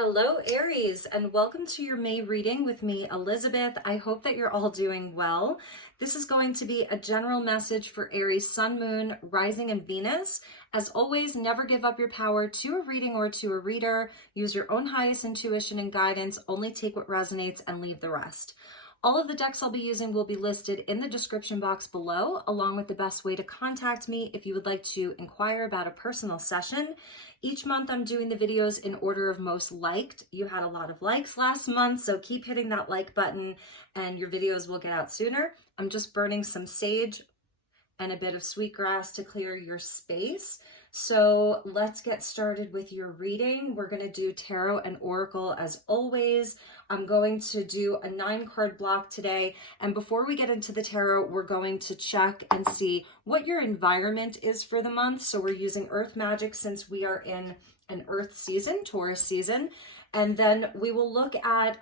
Hello, Aries, and welcome to your May reading with me, Elizabeth. I hope that you're all doing well. This is going to be a general message for Aries, Sun, Moon, Rising, and Venus. As always, never give up your power to a reading or to a reader. Use your own highest intuition and guidance. Only take what resonates and leave the rest. All of the decks I'll be using will be listed in the description box below, along with the best way to contact me if you would like to inquire about a personal session. Each month I'm doing the videos in order of most liked. You had a lot of likes last month, so keep hitting that like button and your videos will get out sooner. I'm just burning some sage and a bit of sweetgrass to clear your space. So let's get started with your reading. We're going to do tarot and oracle as always. I'm going to do a 9-card block today. And before we get into the tarot, we're going to check and see what your environment is for the month. So we're using earth magic since we are in an earth season, Taurus season. And then we will look at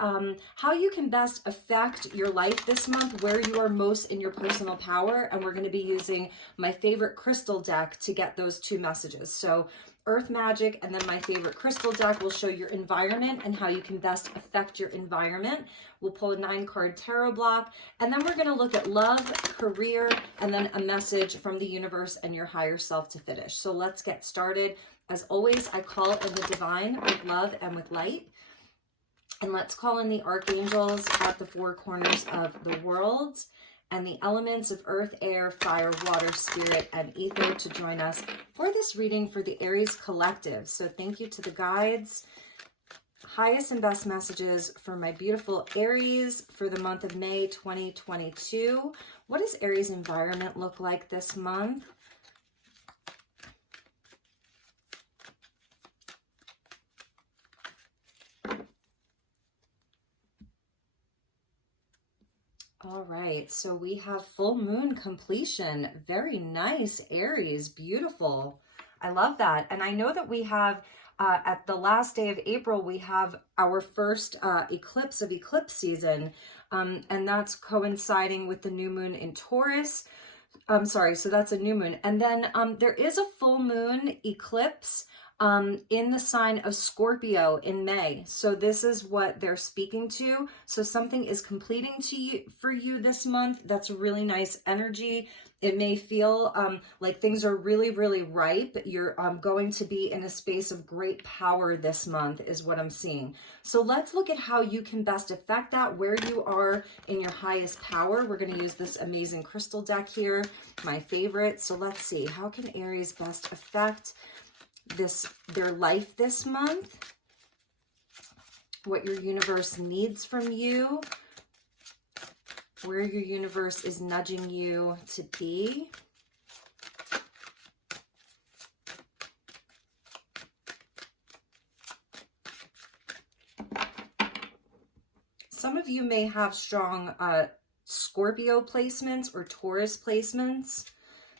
how you can best affect your life this month, where you are most in your personal power. And we're going to be using my favorite crystal deck to get those two messages. So earth magic and then my favorite crystal deck will show your environment and how you can best affect your environment. We'll pull a 9-card tarot block, and then we're going to look at love, career, and then a message from the universe and your higher self to finish. So let's get started. As always, I call in the divine with love and with light. And let's call in the archangels at the four corners of the world and the elements of earth, air, fire, water, spirit, and ether to join us for this reading for the Aries collective. So thank you to the guides. Highest and best messages for my beautiful Aries for the month of May 2022. What does Aries environment look like this month? All right, so we have full moon completion. Very nice, Aries, beautiful. I love that. And I know that we have, at the last day of April, we have our first eclipse of eclipse season, and that's coinciding with the new moon in Taurus. So that's a new moon. And then there is a full moon eclipse in the sign of Scorpio in May. So this is what they're speaking to. So something is completing for you this month. That's really nice energy. It may feel like things are really, really ripe. You're going to be in a space of great power this month is what I'm seeing. So let's look at how you can best affect that, where you are in your highest power. We're going to use this amazing crystal deck here, my favorite. So let's see, how can Aries best affect their life this month, what your universe needs from you, where your universe is nudging you to be. Some of you may have strong Scorpio placements or Taurus placements.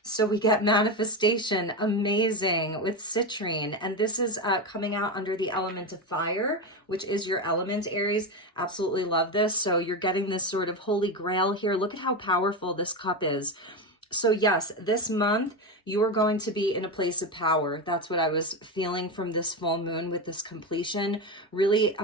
So we get manifestation, amazing, with citrine. And this is coming out under the element of fire, which is your element, Aries. Absolutely love this. So you're getting this sort of holy grail here. Look at how powerful this cup is. So yes, this month you are going to be in a place of power. That's what I was feeling from this full moon with this completion. Really,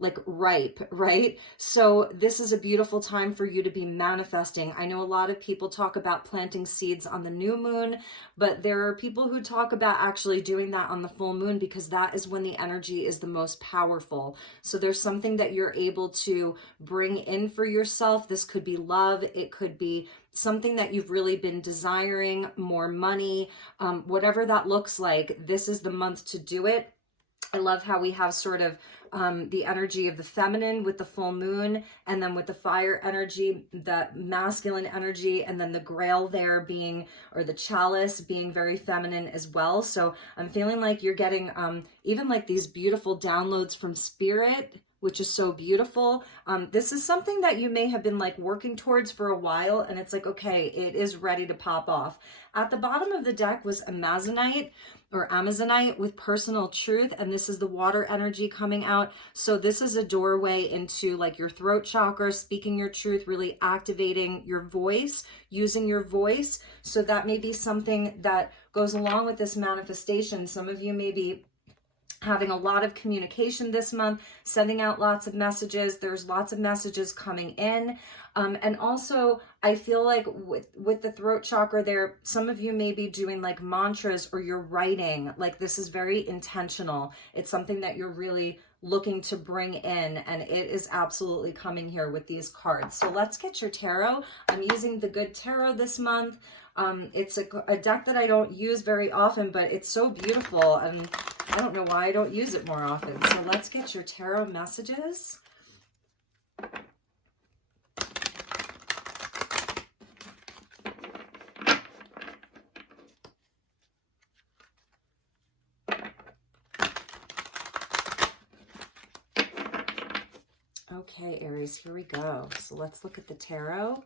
like ripe, right? So this is a beautiful time for you to be manifesting. I know a lot of people talk about planting seeds on the new moon, but there are people who talk about actually doing that on the full moon because that is when the energy is the most powerful. So there's something that you're able to bring in for yourself. This could be love. It could be something that you've really been desiring, more money, whatever that looks like. This is the month to do it. I love how we have sort of the energy of the feminine with the full moon, and then with the fire energy, the masculine energy, and then the grail there being, or the chalice being very feminine as well. So I'm feeling like you're getting even like these beautiful downloads from spirit, which is so beautiful. This is something that you may have been like working towards for a while, and it's like, okay, it is ready to pop off. At the bottom of the deck was Amazonite with personal truth, and this is the water energy coming out. So this is a doorway into like your throat chakra, speaking your truth, really activating your voice, using your voice. So that may be something that goes along with this manifestation. Some of you may be having a lot of communication this month, sending out lots of messages. There's lots of messages coming in. And also, I feel like with the throat chakra there, some of you may be doing like mantras, or you're writing. Like, this is very intentional. It's something that you're really looking to bring in, and it is absolutely coming here with these cards. So let's get your tarot. I'm using the Good Tarot this month. It's a deck that I don't use very often, but it's so beautiful, and I don't know why I don't use it more often. So let's get your tarot messages. Okay, Aries, here we go. So let's look at the tarot.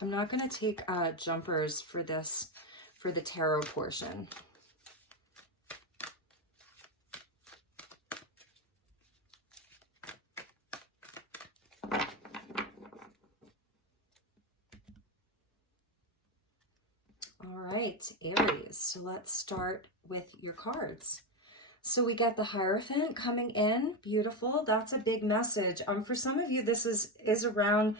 I'm not going to take jumpers for this, for the tarot portion. Aries, so let's start with your cards. So we got the Hierophant coming in, beautiful. That's a big message. For some of you, this is around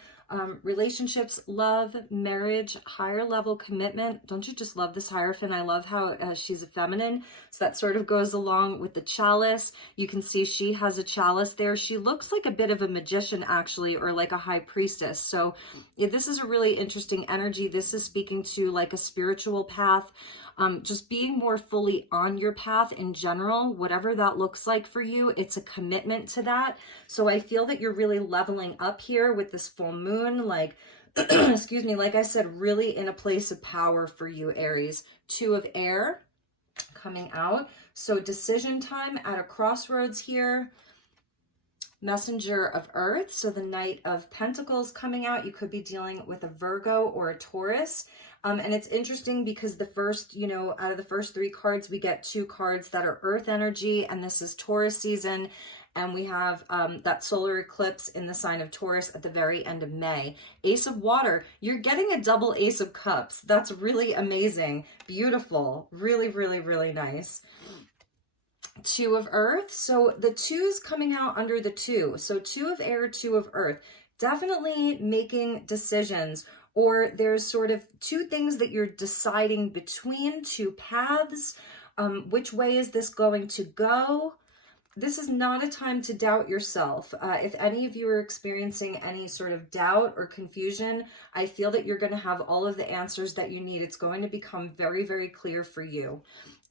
relationships, love, marriage, higher level commitment. Don't you just love this Hierophant? I love how she's a feminine. So that sort of goes along with the chalice. You can see she has a chalice there. She looks like a bit of a magician, actually, or like a high priestess. So yeah, this is a really interesting energy. This is speaking to like a spiritual path. Just being more fully on your path in general, whatever that looks like for you, it's a commitment to that. So I feel that you're really leveling up here with this full moon, like, excuse me, like I said, really in a place of power for you, Aries. Two of Air coming out. So decision time at a crossroads here. Messenger of Earth, so the Knight of Pentacles coming out. You could be dealing with a Virgo or a Taurus. And it's interesting because the first, out of the first three cards, we get two cards that are Earth energy, and this is Taurus season. And we have that solar eclipse in the sign of Taurus at the very end of May. Ace of Water, you're getting a double Ace of Cups. That's really amazing. Beautiful. Really, really, really nice. Two of Earth, so the two's coming out under the two. So two of Air, two of Earth. Definitely making decisions, or there's sort of two things that you're deciding between, two paths. Which way is this going to go? This is not a time to doubt yourself. If any of you are experiencing any sort of doubt or confusion, I feel that you're going to have all of the answers that you need. It's going to become very, very clear for you.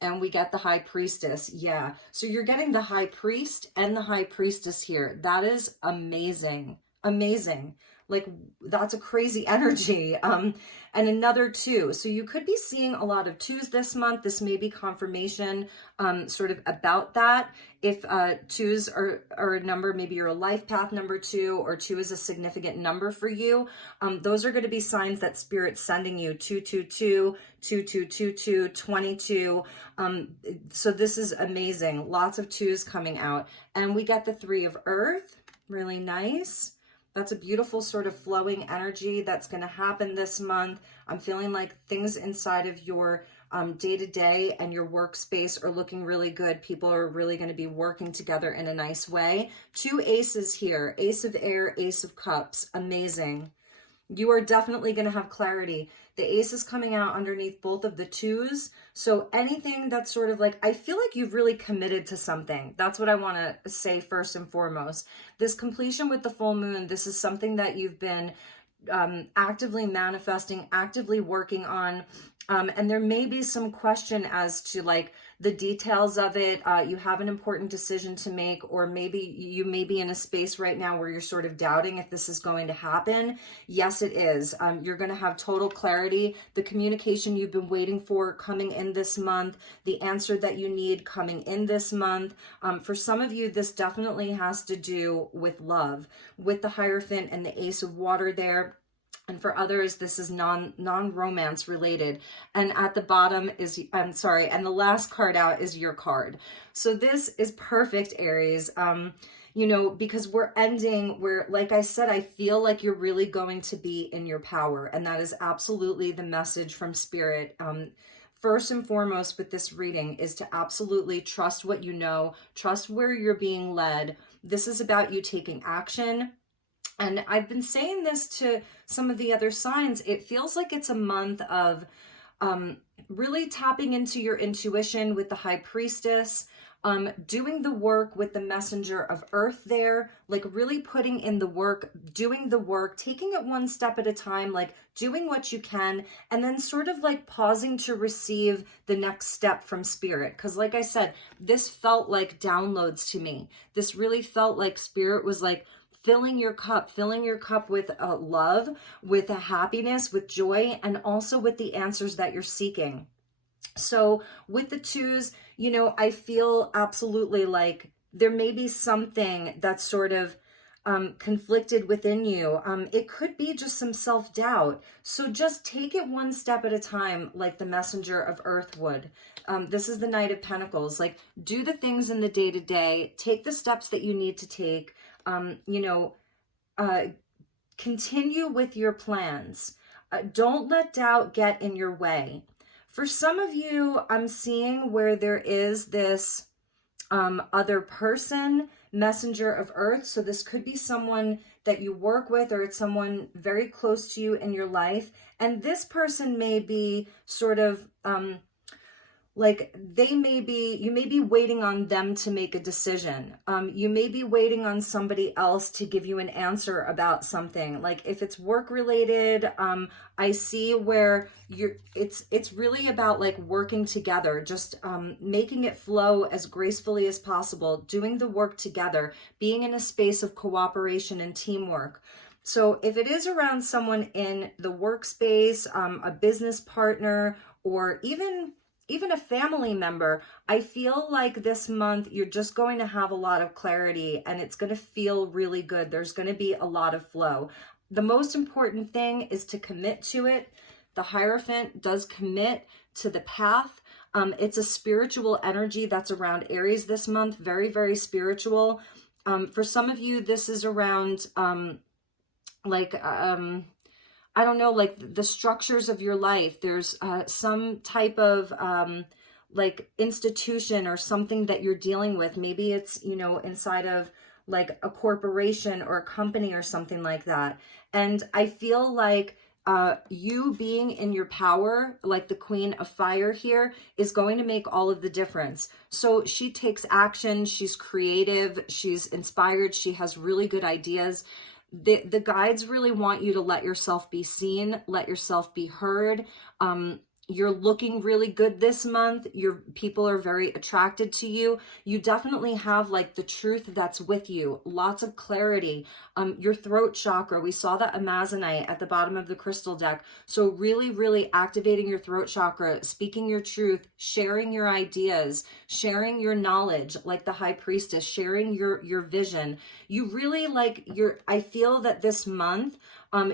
And we get the High Priestess. Yeah. So you're getting the High Priest and the High Priestess here. That is amazing. Amazing. Like, that's a crazy energy. And another two. So you could be seeing a lot of twos this month. This may be confirmation sort of about that. If twos are a number, maybe you're a life path number two, or two is a significant number for you. Those are going to be signs that Spirit's sending you 222, 2222, 22. So this is amazing. Lots of twos coming out. And we get the Three of Earth. Really nice. That's a beautiful sort of flowing energy that's going to happen this month. I'm feeling like things inside of your day-to-day and your workspace are looking really good. People are really going to be working together in a nice way. Two aces here. Ace of Air, Ace of Cups. Amazing. You are definitely going to have clarity. The ace is coming out underneath both of the twos. So anything that's sort of like, I feel like you've really committed to something. That's what I want to say first and foremost. This completion with the full moon, this is something that you've been actively manifesting, actively working on. And there may be some question as to like the details of it. You have an important decision to make, or maybe you may be in a space right now where you're sort of doubting if this is going to happen. Yes, it is. You're going to have total clarity. The communication you've been waiting for coming in this month, the answer that you need coming in this month. For some of you, this definitely has to do with love, with the Hierophant and the Ace of Water there. And for others, this is non-romance related. And at the bottom is, I'm sorry, and the last card out is your card. So this is perfect, Aries. You know, because we're ending where, like I said, I feel like you're really going to be in your power. And that is absolutely the message from Spirit. First and foremost with this reading is to absolutely trust what you know, trust where you're being led. This is about you taking action. And I've been saying this to some of the other signs. It feels like it's a month of really tapping into your intuition with the High Priestess, doing the work with the Messenger of Earth there, like really putting in the work, doing the work, taking it one step at a time, like doing what you can, and then sort of like pausing to receive the next step from Spirit. Because like I said, this felt like downloads to me. This really felt like Spirit was like, filling your cup with love, with a happiness, with joy, and also with the answers that you're seeking. So with the twos, you know, I feel absolutely like there may be something that's sort of conflicted within you. It could be just some self-doubt. So just take it one step at a time, like the Messenger of Earth would. This is the Knight of Pentacles. Like, do the things in the day-to-day, take the steps that you need to take. You know, continue with your plans. Don't let doubt get in your way. For some of you, I'm seeing where there is this other person, Messenger of Earth. So this could be someone that you work with, or it's someone very close to you in your life. And this person may be sort of like you may be waiting on them to make a decision. You may be waiting on somebody else to give you an answer about something. Like if it's work related, I see where it's really about like working together, just making it flow as gracefully as possible, doing the work together, being in a space of cooperation and teamwork. So if it is around someone in the workspace, a business partner, or even a family member, I feel like this month you're just going to have a lot of clarity and it's going to feel really good. There's going to be a lot of flow. The most important thing is to commit to it. The Hierophant does commit to the path. It's a spiritual energy that's around Aries this month. Very, very spiritual. For some of you, this is around I don't know, like the structures of your life. There's some type of like institution or something that you're dealing with. Maybe it's, you know, inside of like a corporation or a company or something like that. And I feel like you being in your power, like the Queen of Fire here, is going to make all of the difference. So she takes action, she's creative, she's inspired, she has really good ideas. The guides really want you to let yourself be seen, let yourself be heard. You're looking really good this month. People are very attracted to you. You definitely have like the truth that's with you. Lots of clarity. Your throat chakra, we saw that Amazonite at the bottom of the crystal deck. So really, really activating your throat chakra, speaking your truth, sharing your ideas, sharing your knowledge, like the High Priestess, sharing your vision. You really I feel that this month,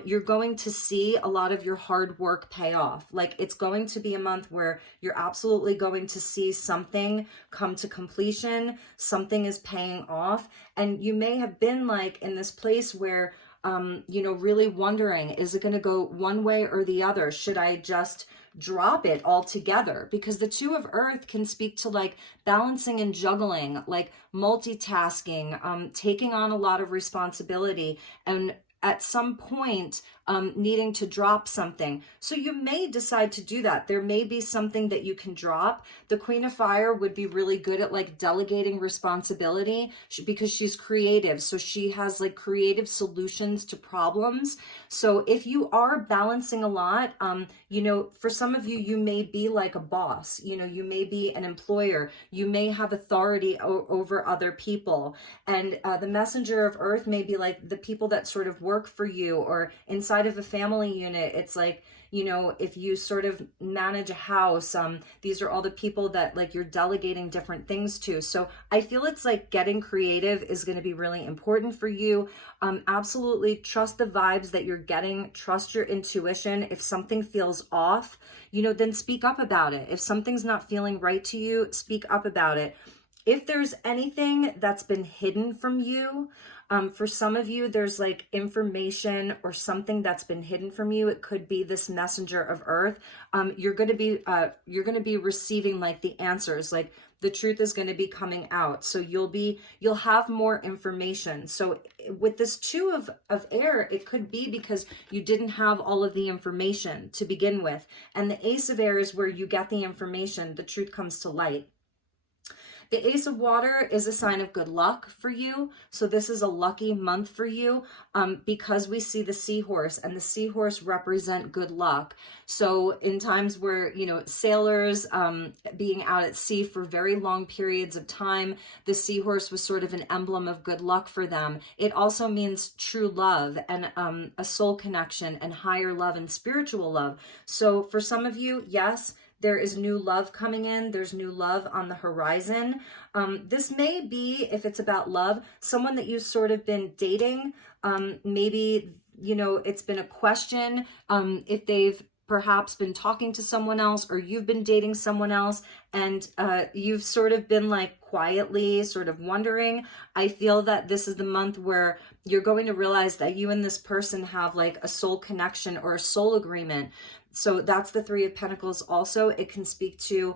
you're going to see a lot of your hard work pay off. Like it's going to be a month where you're absolutely going to see something come to completion. Something is paying off. And you may have been like in this place where, you know, really wondering, is it going to go one way or the other? Should I just drop it altogether? Because the Two of Earth can speak to like balancing and juggling, like multitasking, taking on a lot of responsibility, and at some point needing to drop something. So you may decide to do that. There may be something that you can drop. The Queen of Fire would be really good at like delegating responsibility because she's creative. So she has like creative solutions to problems. So if you are balancing a lot, you know, for some of you, you may be like a boss, you know, you may be an employer, you may have authority over other people. And the Messenger of Earth may be like the people that sort of work for you, or inside of a family unit. It's like, you know, if you sort of manage a house, these are all the people that like you're delegating different things to. So I feel it's like getting creative is going to be really important for you. Absolutely trust the vibes that you're getting, trust your intuition. If something feels off, you know, then speak up about it. If something's not feeling right to you, speak up about it. If there's anything that's been hidden from you, for some of you, there's like information or something that's been hidden from you. It could be this messenger of earth. You're going to be receiving like the answers, like the truth is going to be coming out. So you'll have more information. So with this two of air, it could be because you didn't have all of the information to begin with. And the ace of air is where you get the information, the truth comes to light. The Ace of Water is a sign of good luck for you. So this is a lucky month for you because we see the seahorse, and the seahorse represent good luck. So in times where, you know, sailors being out at sea for very long periods of time, the seahorse was sort of an emblem of good luck for them. It also means true love and a soul connection and higher love and spiritual love. So for some of you, yes, there is new love coming in. There's new love on the horizon. This may be, if it's about love, someone that you've sort of been dating. Maybe, you know, it's been a question if they've perhaps been talking to someone else, or you've been dating someone else, and you've sort of been like quietly sort of wondering. I feel that this is the month where you're going to realize that you and this person have like a soul connection or a soul agreement. So that's the Three of Pentacles. Also, it can speak to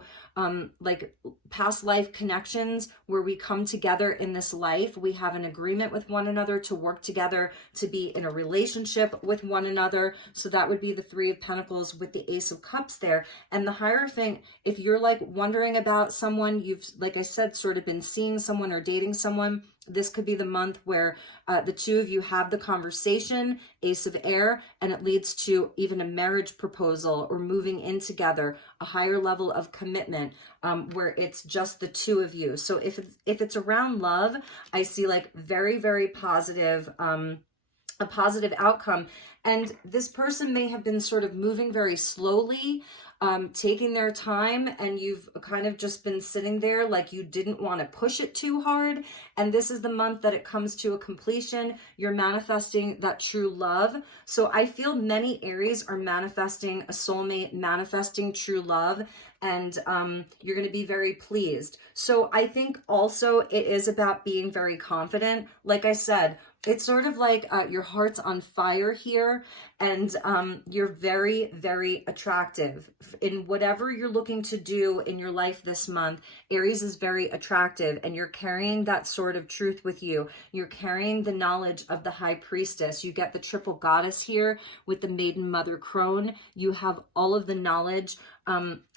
like past life connections where we come together in this life. We have an agreement with one another to work together, to be in a relationship with one another. So that would be the Three of Pentacles with the Ace of Cups there. And the Hierophant, if you're like wondering about someone, you've, like I said, sort of been seeing someone or dating someone, this could be the month where the two of you have the conversation, Ace of Air, and it leads to even a marriage proposal or moving in together, a higher level of commitment where it's just the two of you. So if it's around love, I see like very, very positive, a positive outcome. And this person may have been sort of moving very slowly, taking their time, and you've kind of just been sitting there like you didn't want to push it too hard. And this is the month that it comes to a completion. You're manifesting that true love. So I feel many Aries are manifesting a soulmate, manifesting true love, and you're going to be very pleased. So I think also it is about being very confident. Like I said, it's sort of like your heart's on fire here, and you're very, very attractive. In whatever you're looking to do in your life this month, Aries is very attractive, and you're carrying that sword of truth with you. You're carrying the knowledge of the High Priestess. You get the triple goddess here with the Maiden Mother Crone. You have all of the knowledge.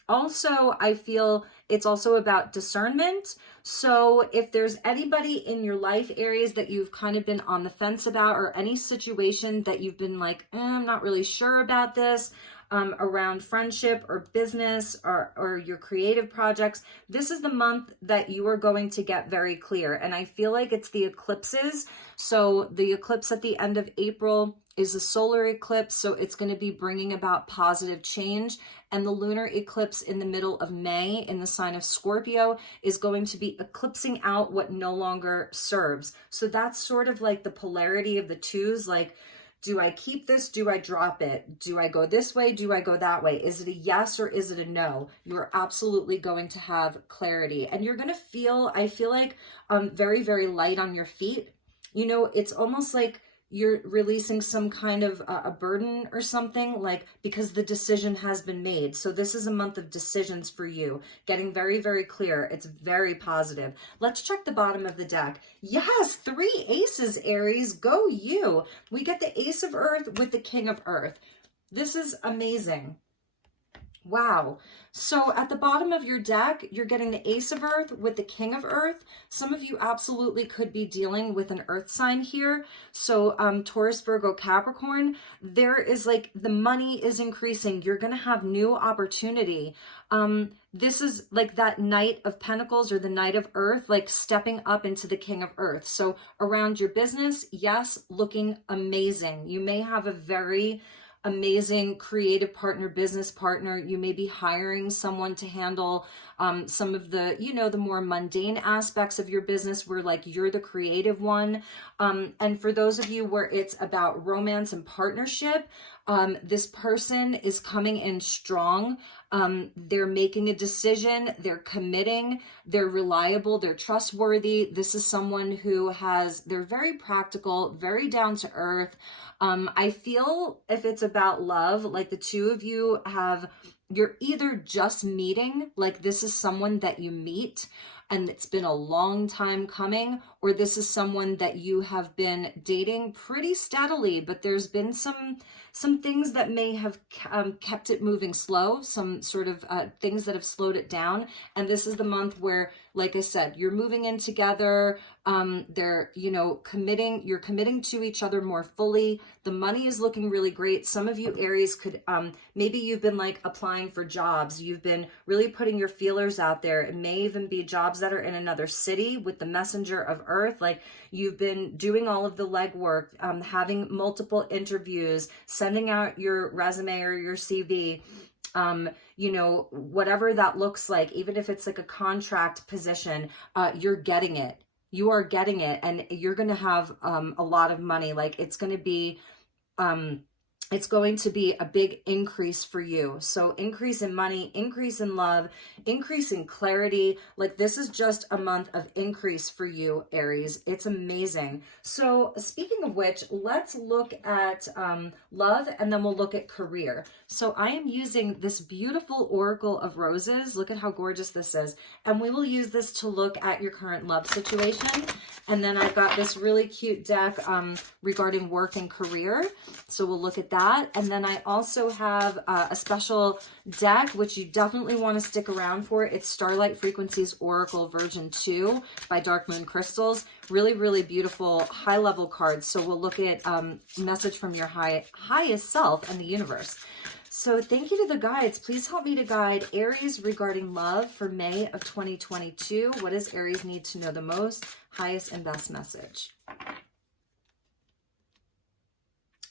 Also, I feel it's also about discernment. So if there's anybody in your life, Aries, that you've kind of been on the fence about, or any situation that you've been like, I'm not really sure about this, around friendship or business or your creative projects, this is the month that you are going to get very clear. And I feel like it's the eclipses. So the eclipse at the end of April is a solar eclipse, so it's going to be bringing about positive change. And the lunar eclipse in the middle of May in the sign of Scorpio is going to be eclipsing out what no longer serves. So that's sort of like the polarity of the twos, like, do I keep this? Do I drop it? Do I go this way? Do I go that way? Is it a yes or is it a no? You're absolutely going to have clarity, and you're going to feel, I feel like, very, very light on your feet. You know, it's almost like you're releasing some kind of a burden or something, like, because the decision has been made. So this is a month of decisions for you, getting very, very clear. It's very positive. Let's check the bottom of the deck. Yes, 3 aces, Aries, go you. We get the Ace of Earth with the King of Earth. This is amazing. Wow. So at the bottom of your deck, you're getting the Ace of Earth with the King of Earth. Some of you absolutely could be dealing with an earth sign here. So Taurus, Virgo, Capricorn, there is like the money is increasing. You're going to have new opportunity. This is like that Knight of Pentacles or the Knight of Earth, like stepping up into the King of Earth. So around your business, yes, looking amazing. You may have a very amazing creative partner, business partner. You may be hiring someone to handle some of the, the more mundane aspects of your business where like you're the creative one. And for those of you where it's about romance and partnership, this person is coming in strong. They're making a decision, they're committing, they're reliable, they're trustworthy. This is someone who they're very practical, very down to earth. I feel if it's about love, like the two of you you're either just meeting, like this is someone that you meet and it's been a long time coming, or this is someone that you have been dating pretty steadily, but there's been some things that may have kept it moving slow, some sort of things that have slowed it down. And this is the month where, like I said, you're moving in together. You're committing to each other more fully. The money is looking really great. Some of you Aries could, maybe you've been like applying for jobs. You've been really putting your feelers out there. It may even be jobs that are in another city with the messenger of earth. Like you've been doing all of the legwork, having multiple interviews, sending out your resume or your CV, whatever that looks like, even if it's like a contract position, you're getting it. You are getting it, and you're going to have a lot of money. Like it's going to be a big increase for you. So increase in money, increase in love, increase in clarity. Like this is just a month of increase for you, Aries. It's amazing. So speaking of which, let's look at love, and then we'll look at career. So I am using this beautiful Oracle of Roses. Look at how gorgeous this is. And we will use this to look at your current love situation. And then I've got this really cute deck regarding work and career. So we'll look at that. And then I also have a special deck, which you definitely want to stick around for. It's Starlight Frequencies Oracle Version 2 by Dark Moon Crystals. Really, really beautiful high-level cards. So we'll look at message from your highest self and the universe. So thank you to the guides. Please help me to guide Aries regarding love for May of 2022. What does Aries need to know the most? Highest and best message.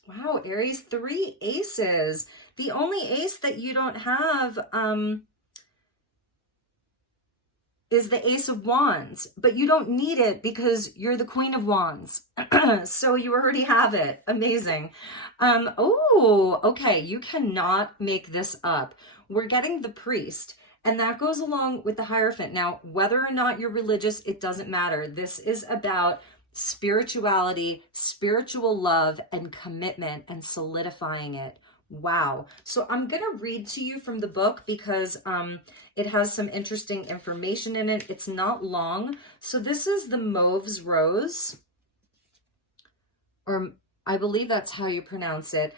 Wow, Aries, 3 aces. The only ace that you don't have is the Ace of Wands, but you don't need it because you're the Queen of Wands. So you already have it. Amazing. Oh, okay. You cannot make this up. We're getting the Priest, and that goes along with the Hierophant. Now, whether or not you're religious, it doesn't matter. This is about spirituality, spiritual love, and commitment, and solidifying it. Wow. So I'm going to read to you from the book because it has some interesting information in it. It's not long. So this is the Mauve's Rose, or I believe that's how you pronounce it.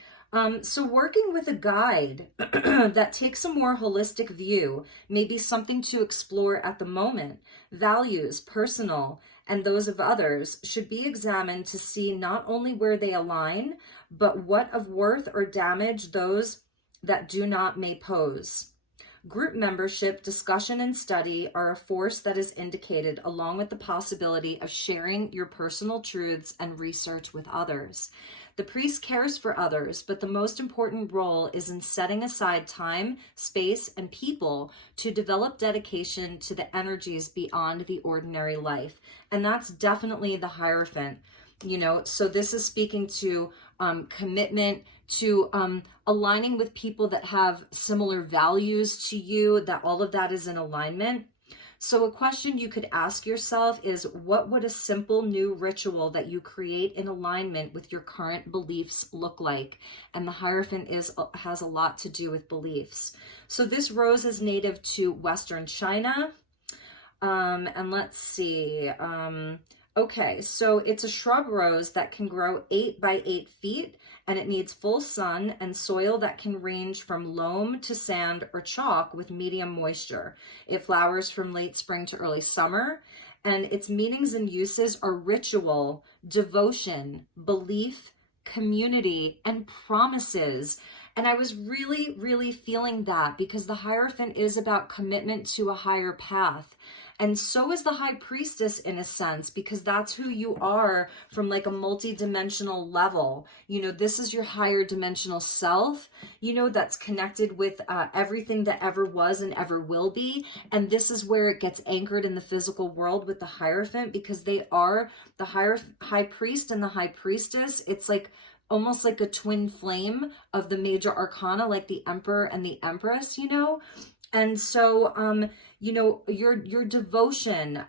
So working with a guide that takes a more holistic view may be something to explore at the moment. Values, personal, and those of others should be examined to see not only where they align, but what of worth or damage those that do not may pose. Group membership, discussion, and study are a force that is indicated, along with the possibility of sharing your personal truths and research with others. The priest cares for others, but the most important role is in setting aside time, space, and people to develop dedication to the energies beyond the ordinary life. And that's definitely the Hierophant. So this is speaking to commitment, to aligning with people that have similar values to you, that all of that is in alignment. So a question you could ask yourself is, what would a simple new ritual that you create in alignment with your current beliefs look like? And the Hierophant has a lot to do with beliefs. So this rose is native to Western China. And let's see. Okay, so it's a shrub rose that can grow 8 by 8 feet, and it needs full sun and soil that can range from loam to sand or chalk with medium moisture. It flowers from late spring to early summer, and its meanings and uses are ritual, devotion, belief, community, and promises. And I was really, really feeling that because the Hierophant is about commitment to a higher path. And so is the high priestess in a sense, because that's who you are from like a multi-dimensional level. You know, this is your higher dimensional self, you know, that's connected with everything that ever was and ever will be. And this is where it gets anchored in the physical world with the Hierophant, because they are the high priest and the high priestess. It's like almost like a twin flame of the major arcana, like the Emperor and the Empress, you know. And so, you know, your devotion,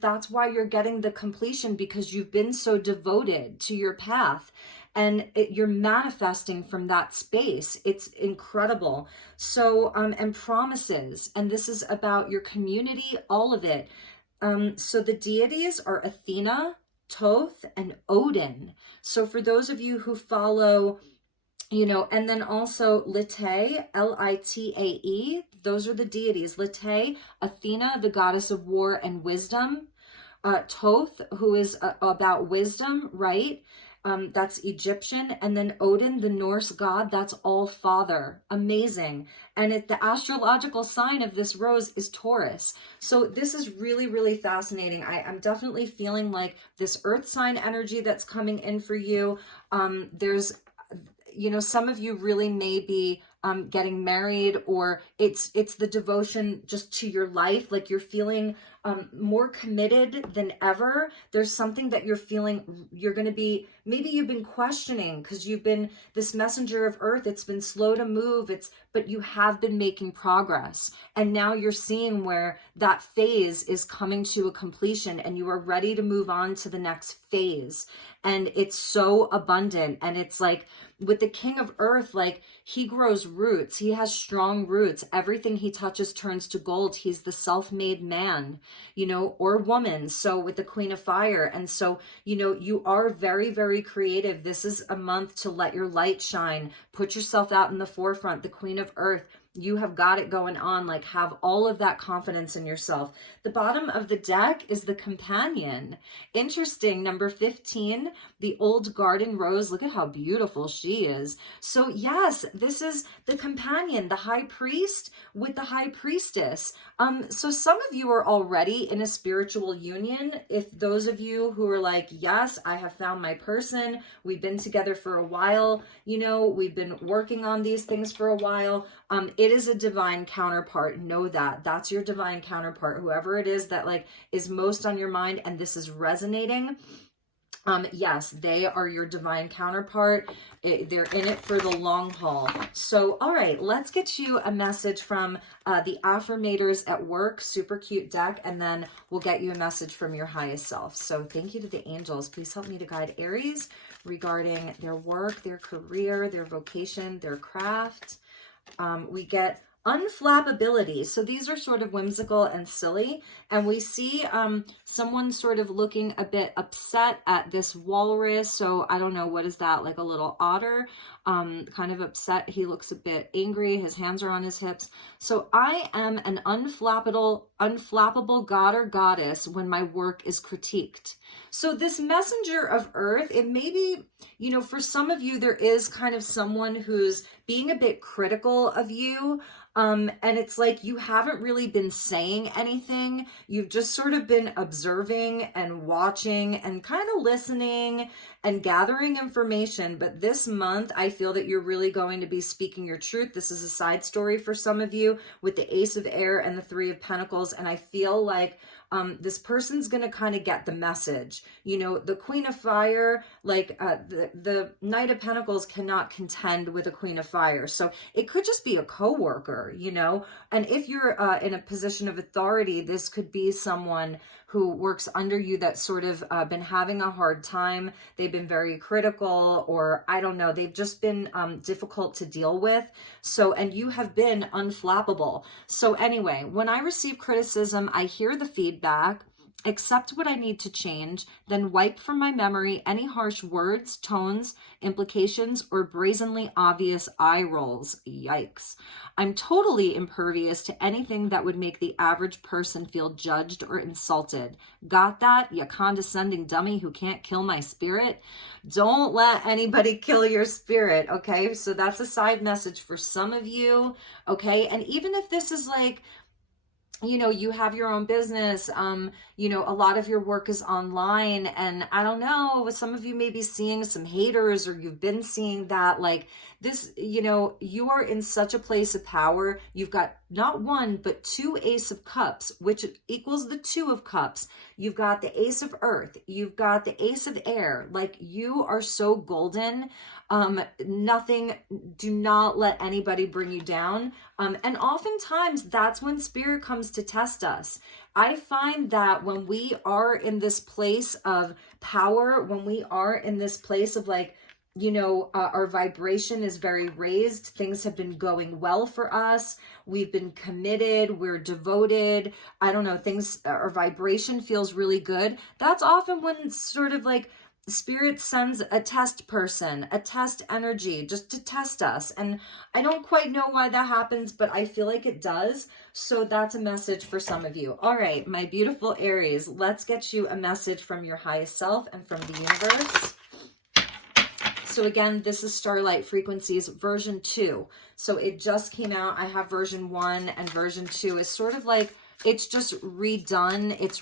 that's why you're getting the completion, because you've been so devoted to your path, and you're manifesting from that space. It's incredible. So, and promises, and this is about your community, all of it. So the deities are Athena, Thoth, and Odin. So for those of you who follow, you know, and then also Litae, Litae, those are the deities. Litae, Athena, the goddess of war and wisdom. Thoth, who is about wisdom, right? That's Egyptian. And then Odin, the Norse god, that's all father. Amazing. And the astrological sign of this rose is Taurus. So this is really, really fascinating. I'm definitely feeling like this earth sign energy that's coming in for you. There's, you know, some of you really may be getting married, or it's the devotion just to your life. Like you're feeling more committed than ever. There's something that you're feeling you're going to be, maybe you've been questioning because you've been this messenger of earth. It's been slow to move. But you have been making progress. And now you're seeing where that phase is coming to a completion, and you are ready to move on to the next phase. And it's so abundant. And it's like with the King of Earth, like he grows roots. He has strong roots. Everything he touches turns to gold. He's the self-made man, you know, or woman. So with the Queen of Fire. And so, you know, you are very, very creative. This is a month to let your light shine. Put yourself out in the forefront. The Queen of Earth, you have got it going on. Like, have all of that confidence in yourself. The bottom of the deck is the Companion. Interesting. Number 15, the Old Garden Rose. Look at how beautiful she is. So yes, this is the Companion, the High Priest with the High Priestess. So some of you are already in a spiritual union. If those of you who are like, yes, I have found my person, we've been together for a while, you know, we've been working on these things for a while. It is a divine counterpart. Know that. That's your divine counterpart. Whoever it is that like is most on your mind and this is resonating. Yes, they are your divine counterpart. They're in it for the long haul. So, all right, let's get you a message from the Affirmators at Work. Super cute deck. And then we'll get you a message from your highest self. So thank you to the angels. Please help me to guide Aries regarding their work, their career, their vocation, their craft. We get unflappability. So these are sort of whimsical and silly. And we see someone sort of looking a bit upset at this walrus. So I don't know, what is that? Like a little otter, kind of upset. He looks a bit angry. His hands are on his hips. So I am an unflappable god or goddess when my work is critiqued. So this messenger of earth, it may be, you know, for some of you, there is kind of someone who's being a bit critical of you. And it's like you haven't really been saying anything. You've just sort of been observing and watching and kind of listening and gathering information. But this month, I feel that you're really going to be speaking your truth. This is a side story for some of you with the Ace of Air and the Three of Pentacles. And I feel like this person's going to kind of get the message. You know, the Queen of Fire, like the Knight of Pentacles cannot contend with a Queen of Fire. So it could just be a coworker, you know, and if you're in a position of authority, this could be someone who works under you that's sort of been having a hard time. They've been very critical, or I don't know, they've just been difficult to deal with. So, and you have been unflappable. So anyway, when I receive criticism, I hear the feedback, accept what I need to change, then wipe from my memory any harsh words, tones, implications, or brazenly obvious eye rolls. Yikes. I'm totally impervious to anything that would make the average person feel judged or insulted. Got that, you condescending dummy who can't kill my spirit? Don't let anybody kill your spirit, okay? So that's a side message for some of you, okay? And even if this is like, you know, you have your own business, you know, a lot of your work is online, and I don't know, some of you may be seeing some haters, or you've been seeing that, like this, you know, you are in such a place of power. You've got not one, but two Ace of Cups, which equals the Two of Cups. You've got the Ace of Earth. You've got the Ace of Air. Like, you are so golden. Nothing, do not let anybody bring you down. And oftentimes that's when spirit comes to test us. I find that when we are in this place of power, when we are in this place of like, you know, our vibration is very raised. Things have been going well for us. We've been committed. We're devoted. I don't know, things, our vibration feels really good. That's often when sort of like spirit sends a test person, a test energy, just to test us. And I don't quite know why that happens, but I feel like it does. So that's a message for some of you. All right, my beautiful Aries, let's get you a message from your highest self and from the universe. So again, this is Starlight Frequencies version 2. So it just came out. I have version 1, and version 2 is sort of like, it's just redone. It's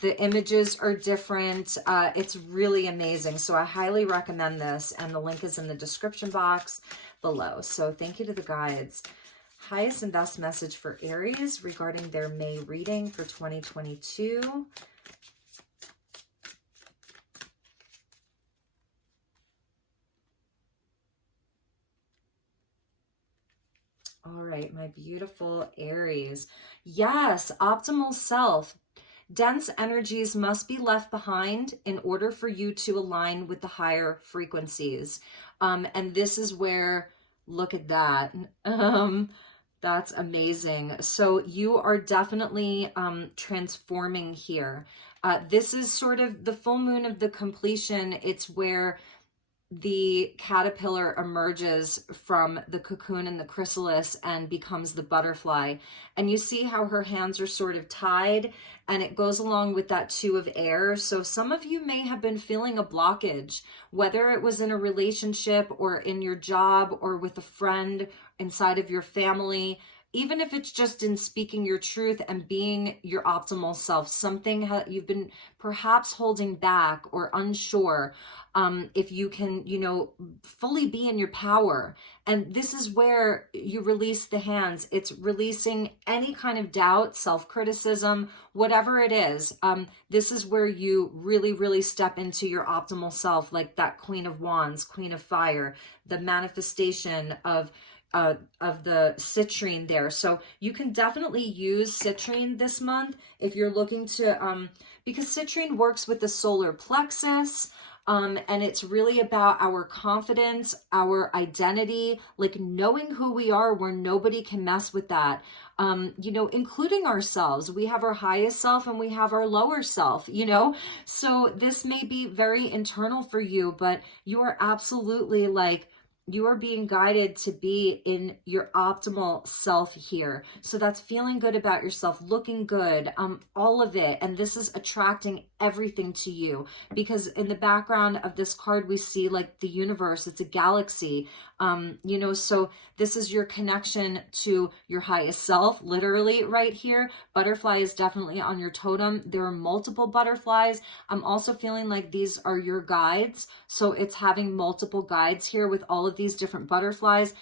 the images are different. It's really amazing. So I highly recommend this, and the link is in the description box below. So thank you to the guides. Highest and best message for Aries regarding their May reading for 2022. All right, my beautiful Aries. Yes, optimal self. Dense energies must be left behind in order for you to align with the higher frequencies. And this is where, look at that. That's amazing. So you are definitely transforming here. This is sort of the full moon of the completion. It's where the caterpillar emerges from the cocoon and the chrysalis and becomes the butterfly. And you see how her hands are sort of tied, and it goes along with that Two of Air. So some of you may have been feeling a blockage, whether it was in a relationship or in your job or with a friend inside of your family. Even if it's just in speaking your truth and being your optimal self, something you've been perhaps holding back or unsure, if you can, you know, fully be in your power. And this is where you release the hands. It's releasing any kind of doubt, self-criticism, whatever it is. This is where you really, really step into your optimal self, like that Queen of Wands, Queen of Fire, the manifestation of the citrine there. So you can definitely use citrine this month if you're looking to, because citrine works with the solar plexus, and it's really about our confidence, our identity, like knowing who we are where nobody can mess with that. You know, including ourselves. We have our highest self and we have our lower self, you know? So this may be very internal for you, but you are absolutely like, you are being guided to be in your optimal self here. So that's feeling good about yourself, looking good, all of it. And this is attracting everything to you, because in the background of this card, we see like the universe, it's a galaxy. You know, so this is your connection to your highest self, literally right here. Butterfly is definitely on your totem. There are multiple butterflies. I'm also feeling like these are your guides. So it's having multiple guides here with all of these different butterflies.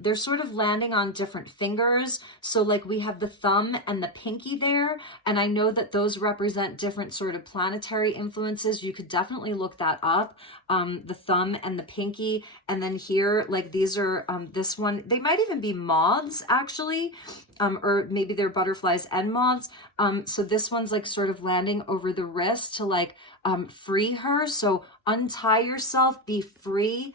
They're sort of landing on different fingers. So like we have the thumb and the pinky there. And I know that those represent different sort of planetary influences. You could definitely look that up. The thumb and the pinky. And then here, like these are, this one, they might even be moths actually, or maybe they're butterflies and moths. So this one's like sort of landing over the wrist to like free her. So untie yourself, be free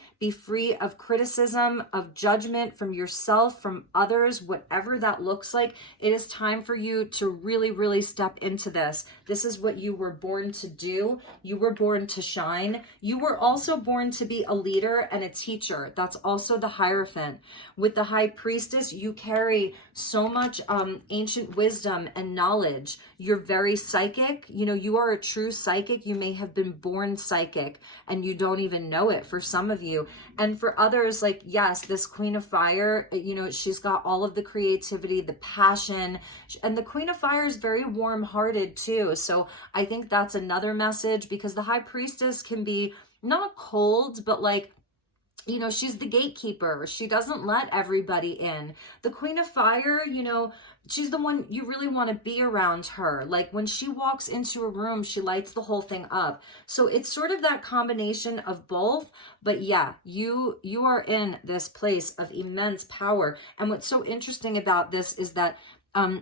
of criticism, of judgment from yourself, from others, whatever that looks like. It is time for you to really, really step into this. This is what you were born to do. You were born to shine. You were also born to be a leader and a teacher. That's also the Hierophant. With the High Priestess, you carry so much ancient wisdom and knowledge. You're very psychic. You know, you are a true psychic. You may have been born psychic and you don't even know it for some of you. And for others, like, yes, this Queen Queen of Fire, you know, she's got all of the creativity, the passion, and the Queen of Fire is very warm-hearted too. So I think that's another message, because the High Priestess can be not cold, but like, you know, she's the gatekeeper. She doesn't let everybody in. The Queen of Fire, you know, she's the one you really want to be around her. Like when she walks into a room, she lights the whole thing up. So it's sort of that combination of both. But yeah, you are in this place of immense power. And what's so interesting about this is that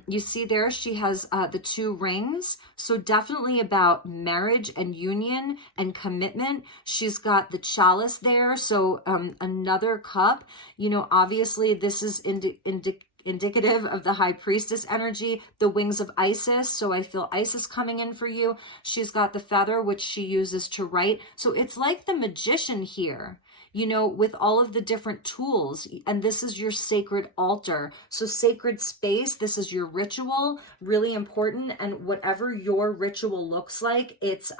you see there, she has the 2 rings. So definitely about marriage and union and commitment. She's got the chalice there. So another cup, you know, obviously this is indicative of the High Priestess energy, the wings of Isis. So I feel Isis coming in for you. She's got the feather, which she uses to write. So it's like the magician here, you know, with all of the different tools. And this is your sacred altar. So sacred space, this is your ritual, really important. And whatever your ritual looks like, it's,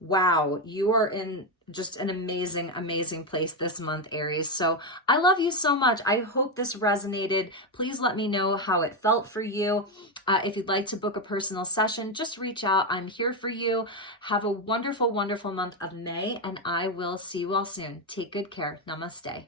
wow, you are in just an amazing, amazing place this month, Aries. So I love you so much. I hope this resonated. Please let me know how it felt for you. If you'd like to book a personal session, just reach out. I'm here for you. Have a wonderful, wonderful month of May, and I will see you all soon. Take good care. Namaste.